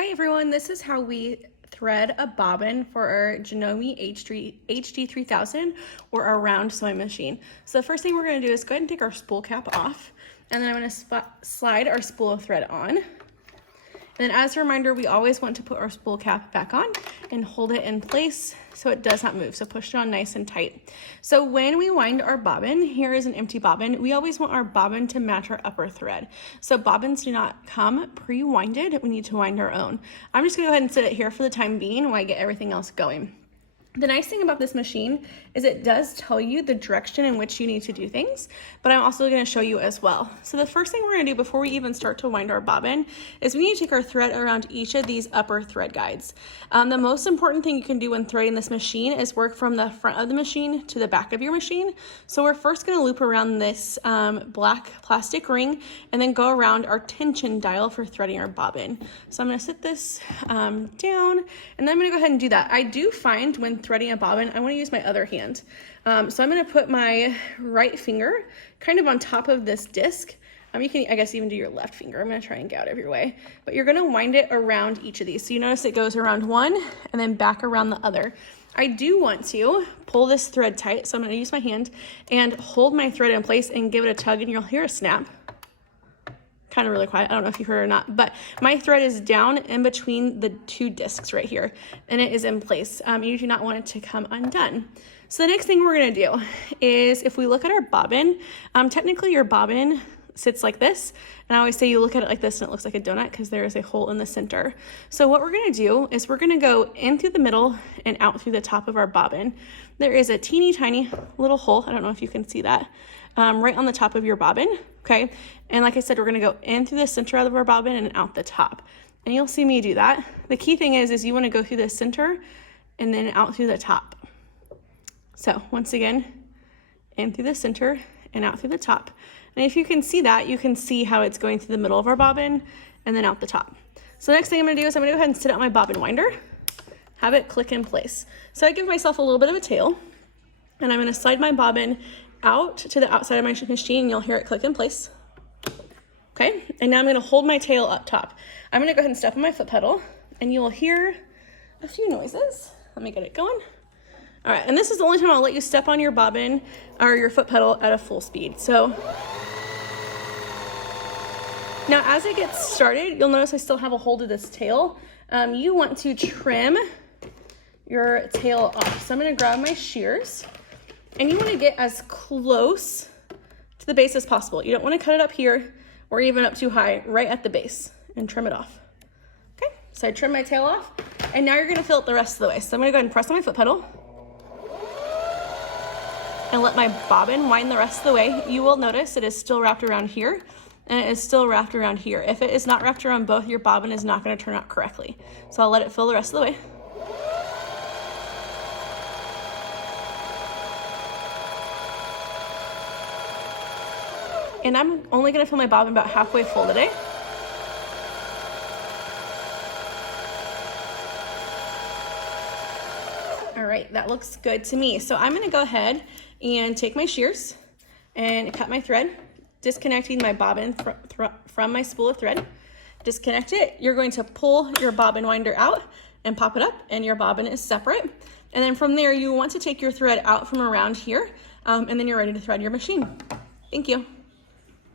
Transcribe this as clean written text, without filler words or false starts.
Hi everyone, this is how we thread a bobbin for our Janine HD3000 or our round sewing machine. So the first thing we're going to do is go ahead and take our spool cap off, and then I'm going to slide our spool of thread on. And then as a reminder, we always want to put our spool cap back on and hold it in place so it does not move. So push it on nice and tight. So when we wind our bobbin, here is an empty bobbin. We always want our bobbin to match our upper thread. So bobbins do not come pre-winded. We need to wind our own. I'm just gonna go ahead and set it here for the time being while I get everything else going. The nice thing about this machine is it does tell you the direction in which you need to do things, but I'm also going to show you as well. So the first thing we're going to do before we even start to wind our bobbin is we need to take our thread around each of these upper thread guides. The most important thing you can do when threading this machine is work from the front of the machine to the back of your machine. So we're first going to loop around this black plastic ring and then go around our tension dial for threading our bobbin. So I'm going to sit this down, and then I'm going to go ahead and do that. I do find when threading a bobbin, I want to use my other hand. So I'm going to put my right finger kind of on top of this disc. You can, I guess, even do your left finger. I'm going to try and get out of your way. But you're going to wind it around each of these. So you notice it goes around one and then back around the other. I do want to pull this thread tight, so I'm going to use my hand and hold my thread in place and give it a tug, and you'll hear a snap. Kind of really quiet. I don't know if you heard or not, but my thread is down in between the two discs right here, and it is in place. You do not want it to come undone. So the next thing we're going to do is, if we look at our bobbin, technically your bobbin sits like this, and I always say you look at it like this and it looks like a donut because there is a hole in the center. So what we're going to do is we're going to go in through the middle and out through the top of our bobbin. There is a teeny tiny little hole. I don't know if you can see that. Right on the top of your bobbin, okay? And like I said, we're gonna go in through the center of our bobbin and out the top. And you'll see me do that. The key thing is you wanna go through the center and then out through the top. So once again, in through the center and out through the top. And if you can see that, you can see how it's going through the middle of our bobbin and then out the top. So the next thing I'm gonna do is I'm gonna go ahead and sit out my bobbin winder, have it click in place. So I give myself a little bit of a tail, and I'm gonna slide my bobbin out to the outside of my machine, and you'll hear it click in place. Okay, and now I'm gonna hold my tail up top. I'm gonna go ahead and step on my foot pedal, and you will hear a few noises. Let me get it going. All right, and this is the only time I'll let you step on your bobbin or your foot pedal at a full speed. So now as it gets started, you'll notice I still have a hold of this tail. You want to trim your tail off. So I'm gonna grab my shears, and you want to get as close to the base as possible. You don't want to cut it up here or even up too high, right at the base, and trim it off. Okay, so I trim my tail off, and now you're going to fill it the rest of the way. So I'm going to go ahead and press on my foot pedal and let my bobbin wind the rest of the way. You will notice it is still wrapped around here, and it is still wrapped around here. If it is not wrapped around both, your bobbin is not going to turn out correctly. So I'll let it fill the rest of the way. And I'm only gonna fill my bobbin about halfway full today. All right, that looks good to me. So I'm gonna go ahead and take my shears and cut my thread, disconnecting my bobbin from my spool of thread. Disconnect it. You're going to pull your bobbin winder out and pop it up, and your bobbin is separate. And then from there, you want to take your thread out from around here, and then you're ready to thread your machine. Thank you.